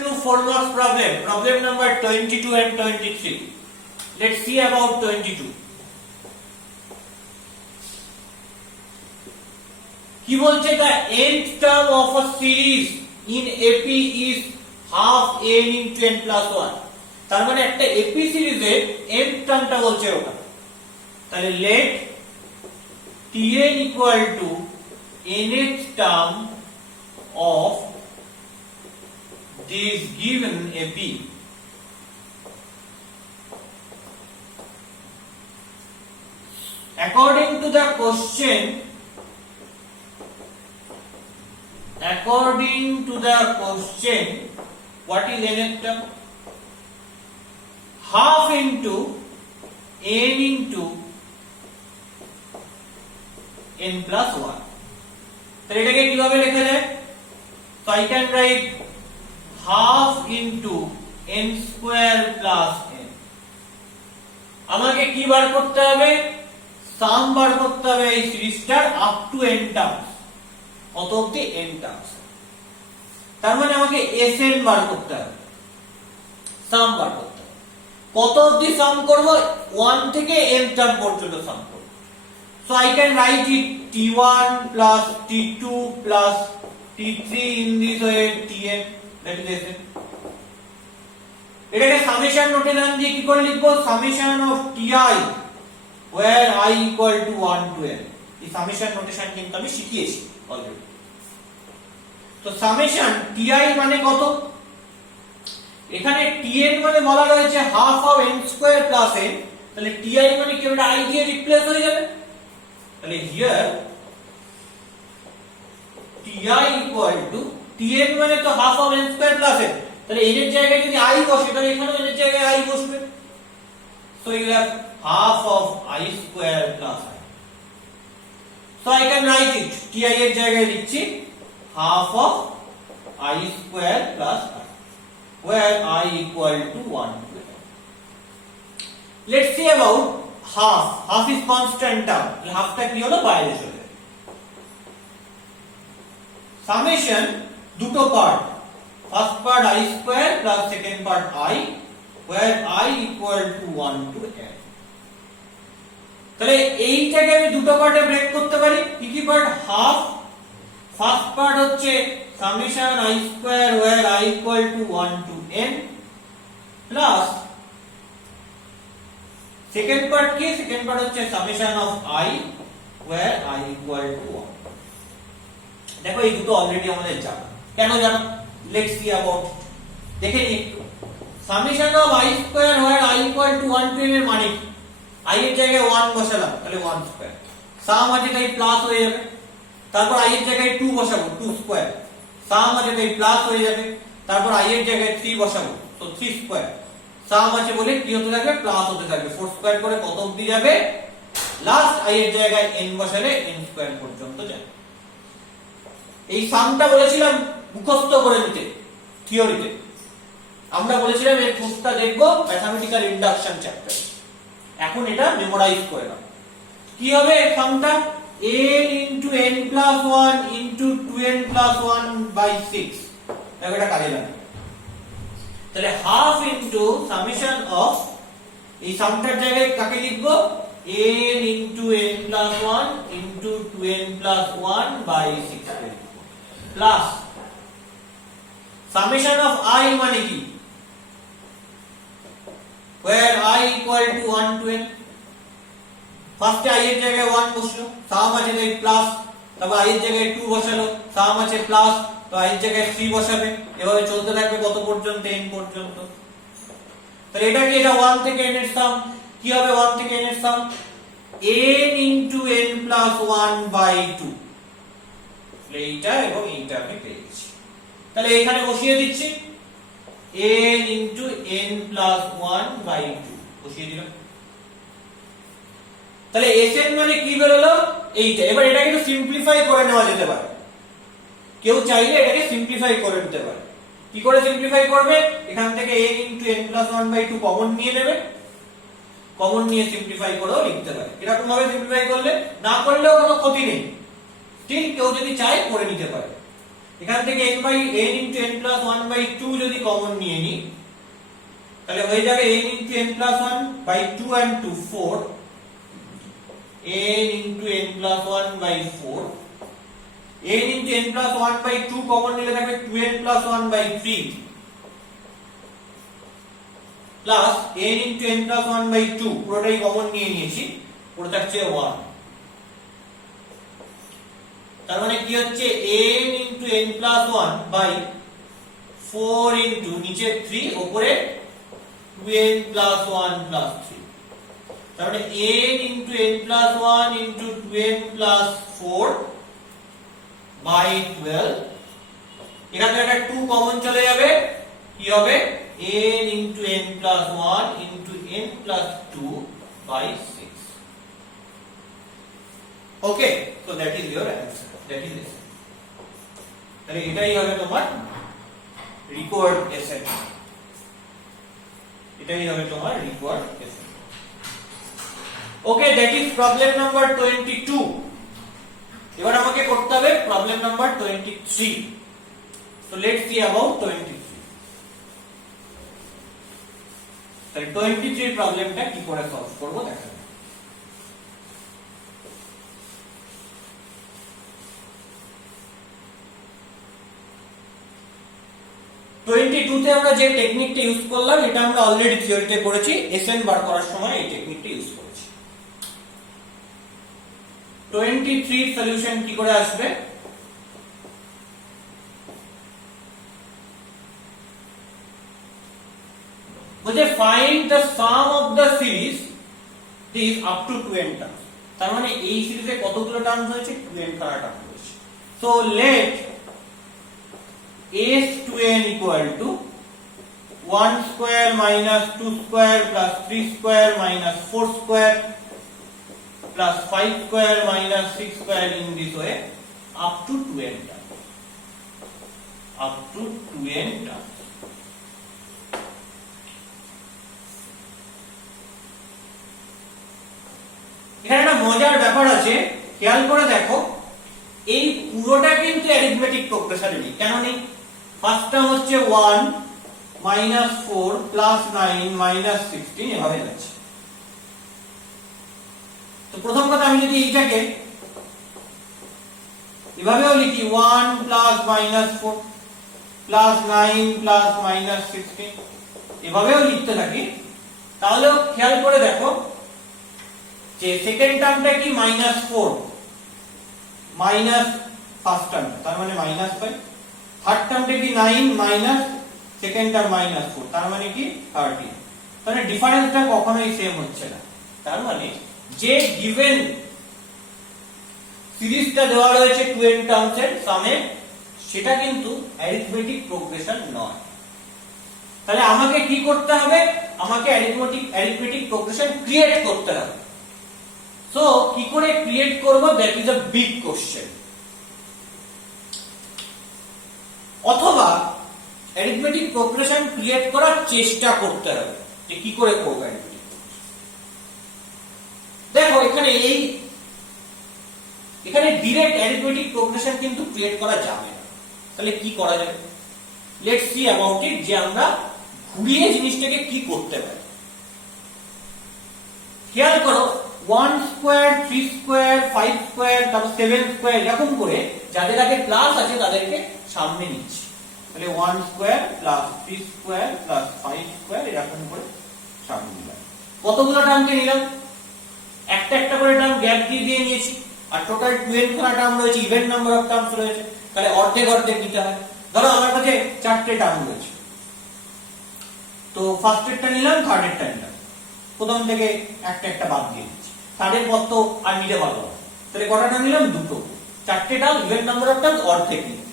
to 4 marks problem number 22 and 23. Let's see about 22. He will say the nth term of a series in AP is half n into n plus 1. তার মানে একটা AP সিরিজের nth টার্মটা বলছে ওটা। তাহলে let Tn equal to nth term of this given AP. According to the question, what is nth term? Half into n into n plus 1. তাহলে এটাকে কিভাবে লেখা যায়? So I can write half into n square plus n. আমাকে কি বার করতে হবে? সাম বার করতে হবে এই সিরিজটার আপ টু n টার্মস, কত অবধি n টার্মস। তার মানে আমাকে sn বার করতে হবে, সাম বার করতে হবে। কত অবধি সাম করব? 1 থেকে n টার্ম পর্যন্ত সাম করব। So I can write it t1 plus t2 plus t3 in this way tn, that is sn. এটাকে সামেশন নোটেশন দিয়ে কি করে লিখব? Summation of ti where I equal to 1 to n. এই সামেশন নোটেশন কিন্তু আমি শিখিয়েছি অলরেডি। তো সামেশন ti মানে কত? এখানে tn মানে বলা রয়েছে half of n square plus n, তাহলে ti মানে কি ওটা i দিয়ে রিপ্লেস হয়ে যাবে। তাহলে here ti equal to tn মানে তো half of n square plus n, তাহলে n এর জায়গায় যদি i বসে তাহলে এখানেও n এর জায়গায় i বসবে। So you have half of I square plus I. So I can write it. Ti এর জায়গায় লিখছি half of I square plus I, where I equal to 1 to n. Let's see about half. Half is constant term. Half টা কি হলো? বাইরে চলে যাবে। Summation দুটো part, first part I square plus second part I, where I equal to 1 to n. তাহলে এইটাকে আমি দুটো পার্টে ব্রেক করতে পারি। কি কি পার্ট? হাফ, ফার্স্ট পার্ট হচ্ছে summation I square where I equal to 1 to n plus second part কি? সেকেন্ড পার্ট হচ্ছে summation of I where I equal to 1. দেখো এই দুটো অলরেডি আমাদের জানা। কেন জানা? Let's see about. দেখে নিই একটু। Summation of I square where I equal to 1 to n এর মানে কি? I এর জায়গায় 1 বসালাম, তাহলে 1 স্কয়ার। সাম আছে তাই প্লাস হয়ে যাবে। তারপর I এর জায়গায় 2 বসাবো, 2 স্কয়ার। সাম আছে তাই প্লাস হয়ে যাবে। তারপর I এর জায়গায় 3 বসাবো, তো 3 স্কয়ার। সাম আছে বলে কি হতে থাকবে? প্লাস হতে থাকবে। 4 স্কয়ার করে কত অবধি যাবে? লাস্ট I এর জায়গায় n বসালে n স্কয়ার পর্যন্ত যাবে। এই সামটা বলেছিলাম মুখস্থ করে নিতে থিওরিতে। আমরা বলেছিলাম এর প্রুফটা দেখব ম্যাথমেটিক্যাল ইন্ডাকশন চ্যাপ্টার। এখন এটা মেমোরাইজ করে নাও। কি হবে এর সামটা? n into n plus 1 into 2n plus 1 by 6। দেখো এটা কাজে লাগে। তাহলে হাফ ইনটু সামেশন অফ, এই সামটার জায়গায় কাকে লিখবো? n into n plus 1 into 2n plus 1 by 6 plus summation of I মানে কি? where I equal to 1 to n. First I এর জায়গায় 1 বসলো, সাম আছে তাই প্লাস। তারপর I এর জায়গায় 2 বসালো, সাম আছে প্লাস, তো I এর জায়গায় 3 বসাবে। এভাবে চলতে থাকবে কত পর্যন্ত? n পর্যন্ত। তাহলে এটা কি? এটা 1 থেকে n এর সাম। কি হবে 1 থেকে n এর সাম? n into n plus 1 by 2। এইটা এবং এইটা আমি পেয়ে গেছি। তাহলে এখানে বসিয়ে দিচ্ছি n into n plus 1 by 2 বসিয়ে দিলাম। তাহলে sn মানে কি বেরোলো? এইটা। এবার এটাকে একটু সিম্পলিফাই করে নেওয়া যেতে পারে। কেউ চাইলে এটাকে সিম্পলিফাই করে নিতে পারে। কি করে সিম্পলিফাই করবে? এখান থেকে n into n plus 1 by 2 common নিয়ে নেবে। কমন নিয়ে সিম্পলিফাই করেও লিখতে পারে। এরকম ভাবে সিম্পলিফাই করলে, না করলেও কোনো ক্ষতি নেই। স্টিল কেউ যদি চায় করে নিতে পারে। এখান থেকে n into n plus 1 by 2 যদি কমন নিয়ে নি তাহলে হয়ে যাবে n into n plus 1 by 2 and 2 4 n into n plus 1 by 4 n into n plus 1 by 2 common নিলে থাকবে 2n plus 1 by 3 plus n into n plus 1 by 2 পুরোটাই common নিয়ে নিয়েছি পুরো থাকছে 1 তার মানে কি হচ্ছে n into n plus 1 by 4 into নিচে 3 উপরে 2n plus 1 plus 3 তার মানে n into n plus 1 into 2n plus 4 by 12 এখান থেকে একটা 2 কমন চলে যাবে কি হবে n into n plus 1 into n plus 2 by 6 okay so that is your answer that is this তাহলে এটাই হবে তোমার রিকোয়ার্ড এসএন এটাই হবে তোমার required S okay that is problem number 22 এবার আমাকে করতে হবে problem number 23 so let's see about 23 তাহলে 23 প্রবলেমটা কি করে সলভ করব দেখা যাক 22 তে আমরা যে টেকনিকটা ইউজ করলাম এটা আমরা অলরেডি থিওরিতে করেছি এসএন বার করার সময় এই টেকনিকটা ইউজ করেছি 23 সলিউশন কি করে আসবে বলতে find the some of the series this up to 2n terms তার মানে এই সিরিজে কতগুলো টার্মস হয়েছে 2n খানা টার্ম হয়েছে so let s to n equal to 1 square minus 2 square plus 3 square minus 4 square plus 5 square minus 6 square in this way up to 2n terms. Up to 2n terms. এখানে একটা মজার ব্যাপার আছে খেয়াল করে দেখো এই পুরোটা কিন্তু অ্যারিথমেটিক প্রোগ্রেশনেরই কেন নেই ফার্স্ট টার্ম হচ্ছে 1 minus 4 plus 9 minus 16 এভাবে যাচ্ছে তো প্রথম কথা আমি যদি এইটাকে এভাবেও লিখি 1 plus minus 4 plus 9 plus minus 16 এভাবেও লিখতে থাকি তাহলে খেয়াল করে দেখো যে সেকেন্ড টার্মটা কি -4 মাইনাস ফার্স্ট টার্ম তার মানে -5 থার্ড টার্মটা কি 9 মাইনাস সেকেন্ড টার্ম -4 তার মানে কি 13 তাহলে ডিফারেন্সটা কখনোই সেম হচ্ছে না তার মানে যে গিভেন সিরিজটা দেওয়া রয়েছে 2n টার্মসের সামে সেটা কিন্তু অ্যারিথমেটিক প্রোগ্রেশন নয় তাহলে আমাকে কি করতে হবে আমাকে অ্যারিথমেটিক প্রোগ্রেশন ক্রিয়েট করতে হবে সো কি করে ক্রিয়েট করব that is a big question অথবা অ্যারিথমেটিক প্রোগ্রেশন ক্রিয়েট করার চেষ্টা করতে হবে যে কি করে করব অ্যারিথমেটিক দেখো এখানে ডাইরেক্ট অ্যারিথমেটিক প্রোগ্রেশন কিন্তু ক্রিয়েট করা যাবে না তাহলে কি করা যাবে লেটস সি অ্যাবাউট ইট যে আমরা ঘুরিয়ে জিনিসটাকে কি করতে পারি খেয়াল করো 1 স্কয়ার 3 স্কয়ার 5 স্কয়ার তারপর 7 স্কয়ার এরকম করে যাদের আগে প্লাস আছে তাদেরকে সামনে নিচ্ছি তাহলে 1 square plus 3 square plus 5 square এরকম করে সামনে নিলাম কতগুলো টার্মকে নিলাম একটা একটা করে টার্ম গ্যাপ দিয়ে নিয়েছি আর টোটাল 12 খানা টার্ম রয়েছে ইভেন নাম্বার অফ টার্মস রয়েছে তাহলে অর্ধেক নিতে হয় ধরো আমার কাছে চারটে টার্ম রয়েছে তো ফার্স্ট এরটা নিলাম থার্ড এরটা নিলাম প্রথম থেকে একটা একটা বাদ দিয়ে দিচ্ছি থার্ডের পর তো আর নিতে পারবো না তাহলে কটা টার্ম নিলাম দুটো চারটে term even number of terms অর্ধেক নিলাম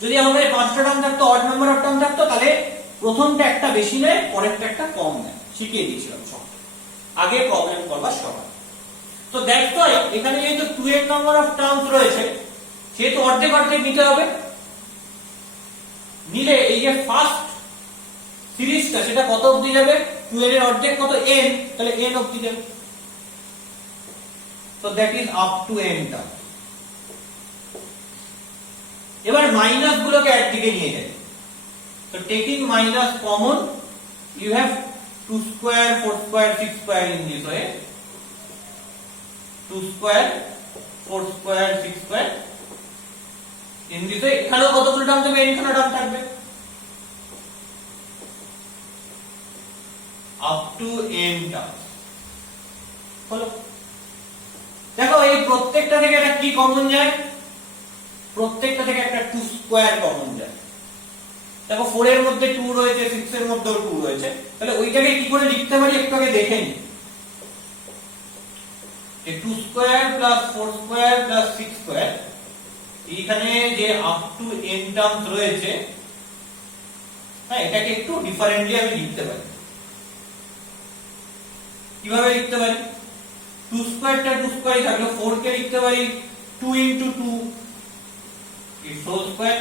যদি আমাদের পাঁচটা টার্ম থাকতো অড নাম্বার অফ টার্ম থাকতো তাহলে প্রথমটা একটা বেশি নেয় পরেরটা একটা কম নেয় শিখিয়ে দিয়েছিলাম সব আগে প্রবলেম করবার সময় তো দ্যাটস ওয়াই এখানে যেহেতু 2n নাম্বার অফ টার্মস রয়েছে সেহেতু অর্ধেক নিতে হবে নিলে এই যে ফার্স্ট সিরিজটা সেটা কত অবধি যাবে 2n এর অর্ধেক কত n তাহলে n অবধি যাবে so that is up to n term এবার মাইনাস গুলোকে একদিকে নিয়ে যাই। তো taking minus common, you have 2 square 4 square 6 square in this way, 2 square 4 square 6 square in this way. এখানেও কতগুলো টার্ম থাকবে? n খানা টার্ম থাকবে আপ টু n টার্ম। হলো। দেখো এই প্রত্যেকটা থেকে একটা কি কমন যায়? প্রত্যেকটা থেকে একটা 2 স্কয়ার কমন যায়। দেখো 4 এর মধ্যে 2 রয়েছে, 6 এর মধ্যেও 2 রয়েছে, তাহলে ওইটাকে কি করে লিখতে পারি একটু আগে দেখে নিই। যে 2 square plus 4 square plus 6 square, এইখানে যে আপ টু n টার্মস রয়েছে, হ্যাঁ এটাকে একটু ডিফারেন্টলি আমি লিখতে পারি। কিভাবে লিখতে পারি? 2 স্কয়ারটা 2 স্কয়ারই থাকলো, 4 কে লিখতে পারি 2 into 2 its whole square,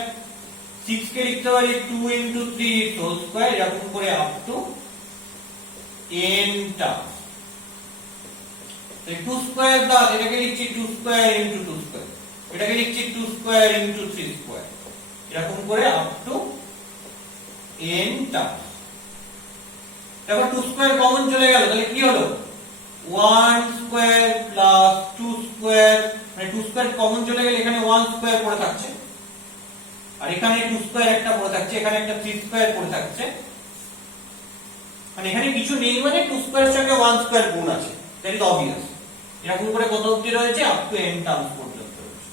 6 কে লিখতে পারি 2 into 3 its whole square, এরকম করে আপ টু n টার্মস। তো 2 স্কয়ার প্লাস এটাকে লিখছি 2 স্কয়ার into 2 স্কয়ার, এটাকে লিখছি 2 স্কয়ার into 3 স্কয়ার, এরকম করে আপ টু n টার্মস। দেখো 2 স্কয়ার কমন চলে গেল, তাহলে কি হলো? 1 স্কয়ার প্লাস 2 স্কয়ার, মানে 2 স্কয়ার কমন চলে গেলে এখানে 1 স্কয়ার পড়ে থাকছে, আর এখানে 2 স্কয়ার একটা পড়ে থাকছে, এখানে একটা 3 স্কয়ার পড়ে থাকছে, মানে এখানে কিছু নেই, মানে 2 স্কয়ারের সঙ্গে 1 স্কয়ার গুণ আছে, দ্যাট ইজ অবভিয়াস। এরকম করে কত অবধি রয়েছে? আপ টু n টার্মস পর্যন্ত রয়েছে।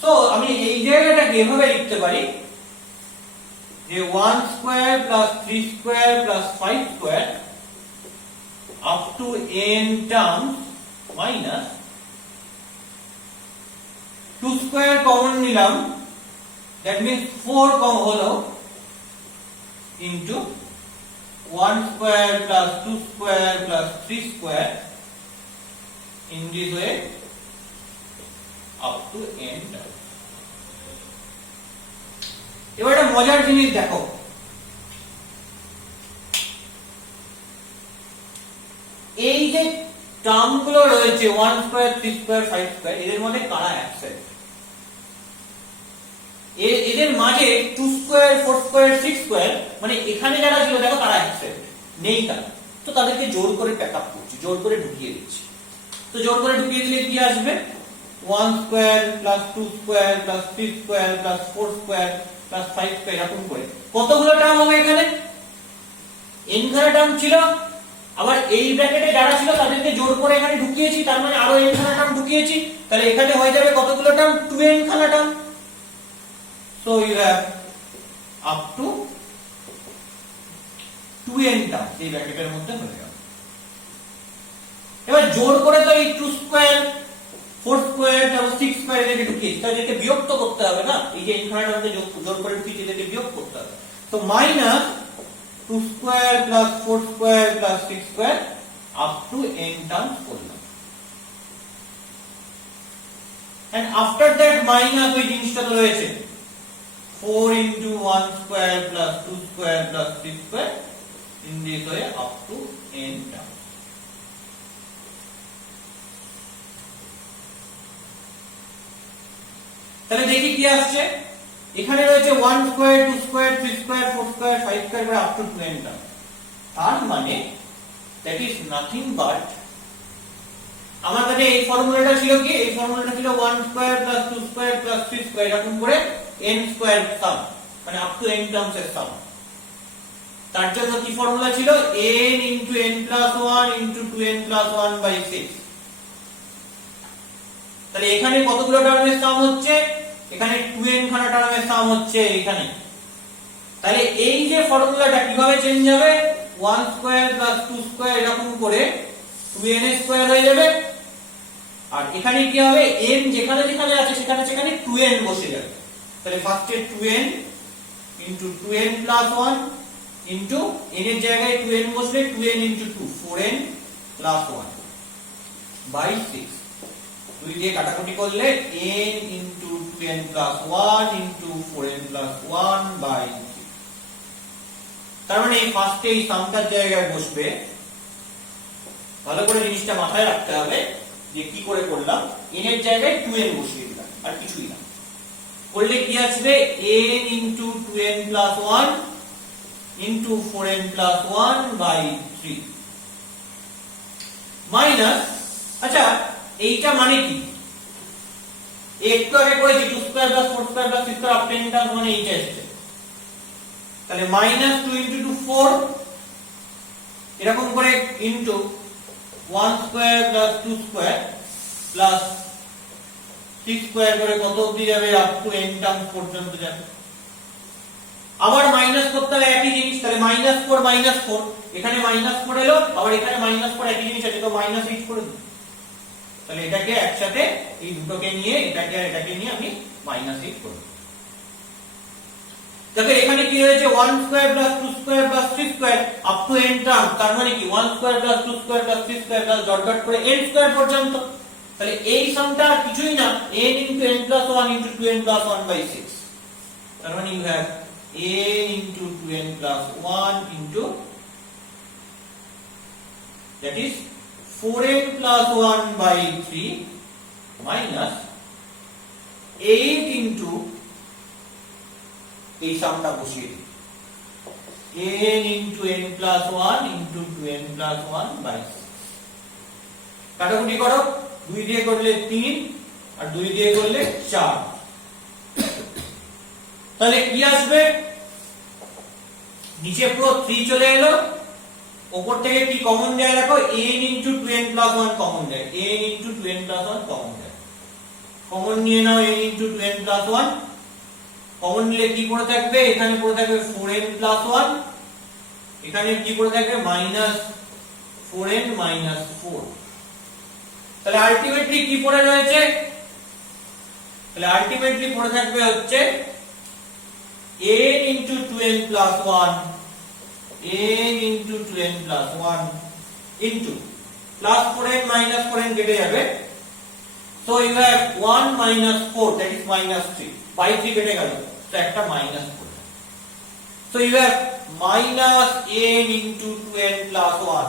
সো আমি এই জায়গাটাকে এভাবে লিখতে পারি যে 1 square plus 3 square plus 5 square up to n terms minus 2 square common নিলাম, দ্যাট মিন্স 4 কমন হলো, into 1 square plus 2 square plus 3 square in this way up to n terms. এবার একটা মজার জিনিস দেখো, এই যে টার্ম গুলো রয়েছে 1 স্কয়ার 3 স্কয়ার 5 স্কয়ার, এদের মধ্যে কারা অ্যাবসেন্ট? এদের মাঝে 2 স্কয়ার 4 স্কয়ার 6 স্কয়ার, মানে এখানে যারা ছিল দেখো তারা অ্যাবসেন্ট, নেই তারা। তো তাদেরকে জোর করে প্যাকআপ করছি, জোর করে ঢুকিয়ে দিচ্ছি। তো জোর করে ঢুকিয়ে দিলে কি আসবে? 1 square plus 2 square plus 3 square plus 4 square plus 5 square, এরকম করে কতগুলো টার্ম হবে? এখানে n খানা টার্ম ছিল, আবার এই ব্র্যাকেটে যারা ছিল তাদেরকে জোর করে এখানে ঢুকিয়েছি, তার মানে আরো n খানা টার্ম ঢুকিয়েছি, তাহলে এখানে হয়ে যাবে কতগুলো টার্ম? 2n খানা term. So you have up to 2n term এই ব্র্যাকেটের মধ্যে হয়ে যাবে। এবার জোর করে তো এই 2 স্কয়ার 4 স্কয়ার তারপর 6 স্কয়ার এটাকে ঢুকিয়েছি, তাহলে এটাকে বিয়োগ তো করতে হবে না, এই যে n খানা টার্মকে জোর করে ঢুকিয়েছি এটাকে বিয়োগ করতে হবে। তো minus 2 square plus 4 square plus 6 square up to n terms করলাম। এন্ড আফটার দ্যাট মাইনাস ওই জিনিসটা তো রয়েছে 4 into 1 square plus 2 square plus 3 square in this way up to n terms. তাহলে দেখি কি আসছে। এখানে রয়েছে 1 square 2 square 3 square 4 square 5 square করে আপ টু 2n টার্ম। তার মানে দ্যাট ইজ নাথিং বাট, আমার কাছে এই ফর্মুলাটা ছিল কি? এই ফর্মুলাটা ছিল 1 square plus 2 square plus 3 square, এরকম করে n স্কয়ার সাম, মানে আপ টু n টার্মস এর সাম। তার জন্য কি ফর্মুলা ছিল? n into n plus 1 into 2n plus 1 by 6। তাহলে এখানে কতগুলো টার্মের সাম হচ্ছে? এখানে 2n খানা টার্মের সাম হচ্ছে এখানে। তাহলে এই যে ফর্মুলাটা কিভাবে চেঞ্জ হবে? 1 স্কয়ার প্লাস 2 স্কয়ার এরকম করে 2n স্কয়ার হয়ে যাবে, আর এখানে কি হবে? n যেখানে যেখানে আছে সেখানে সেখানে 2n বসে যাবে। তাহলে ফার্স্টে 2n into 2n plus 1 into n এর জায়গায় 2n বসলে 2n into 2 4n plus 1 by 6। 2 দিয়ে কাটাকুটি করলে n into 2n plus 1 into 4n plus 1 by 6। তার মানে ফার্স্টে এই সামটার জায়গায় বসবে ভালো করে জিনিসটা মাথায় রাখতে হবে যে কি করে করলাম। n এর জায়গায় 2n বসিয়ে দিলাম, আর কিছুই না। করলে কি আসবে, n into 2n plus 1 into 4n plus 1 by 3 minus, আচ্ছা এইটা মানে কি, একটু আগে করেছি 2 square plus 4 square plus 6 square up 10 terms মানে এইটা এসেছে, তাহলে মাইনাস 2 into 2 4, এরকম করে into 1 square plus 2 square plus 6 square করে কত অবধি যাবে, আপ টু n টার্মস পর্যন্ত যাবে। আবার মাইনাস করতে হবে একই জিনিস, তাহলে -4 -4, এখানে -4 এলো, আবার এখানে -4 একই জিনিস আছে, তো -8 করে দিই। তাহলে এটাকে একসাথে এই দুটোকে নিয়ে এটাকে আর এটাকে নিয়ে আমি -8 করব। দেখো এখানে কি হয়েছে, 1 square plus 2 square plus 3 square up to n term, তার মানে কি 1 square plus 2 square plus 3 square plus dot dot করে n স্কয়ার পর্যন্ত। তাহলে এই সামটা আর কিছুই না, n into n plus 1 into 2n plus 1 by 6, তার মানে you have n into 2n plus 1 into, that is 4n plus 1 by 3 minus 8 into, এই সামটা বসিয়ে দিই, n into n plus 1 into 2n plus 1 by 6, কাটাকুটি করো, 2 দিয়ে করলে 3 আর 2 দিয়ে করলে 4, তাহলে কি আসবে, নিচে পুরো 3 চলে এলো, উপর থেকে কি কমন যায় দেখো, n into 2n plus 1 common যায়, n into 2n plus 1 common যায়, কমন নিয়ে নাও n into 2n plus 1, common নিলে কি পড়ে থাকবে, এখানে পড়ে থাকবে 4n plus 1, এখানে কি পড়ে থাকবে -4n minus 4, তাহলে আলটিমেটলি কি পড়ে রয়েছে, তাহলে আলটিমেটলি পড়ে থাকবে হচ্ছে n into 2n plus 1, n into 2n plus 1 into plus 4n minus 4n কেটে যাবে, so you have 1 minus 4, that is -3, by 3 কেটে গেল, তো একটা মাইনাস পড়বে, so you have minus n into 2n plus 1,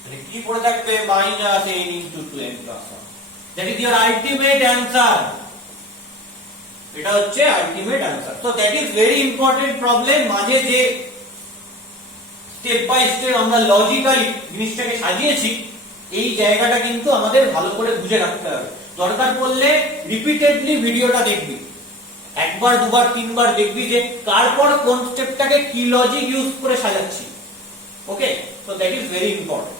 তাহলে কি পড়ে থাকবে, minus n into 2n plus 1, that is your ultimate answer, এটা হচ্ছে ultimate answer. So that is very important problem, মাঝে যে স্টেপ বাই স্টেপ আমরা লজিক্যালি জিনিসটাকে সাজিয়েছি, এই জায়গাটা কিন্তু আমাদের ভালো করে বুঝে রাখতে হবে, দরকার পড়লে রিপিটেডলি ভিডিওটা দেখবি, একবার দুবার তিনবার দেখবি যে তারপর কোন স্টেপটাকে কি লজিক ইউজ করে সাজাচ্ছি। Okay, so that is very important.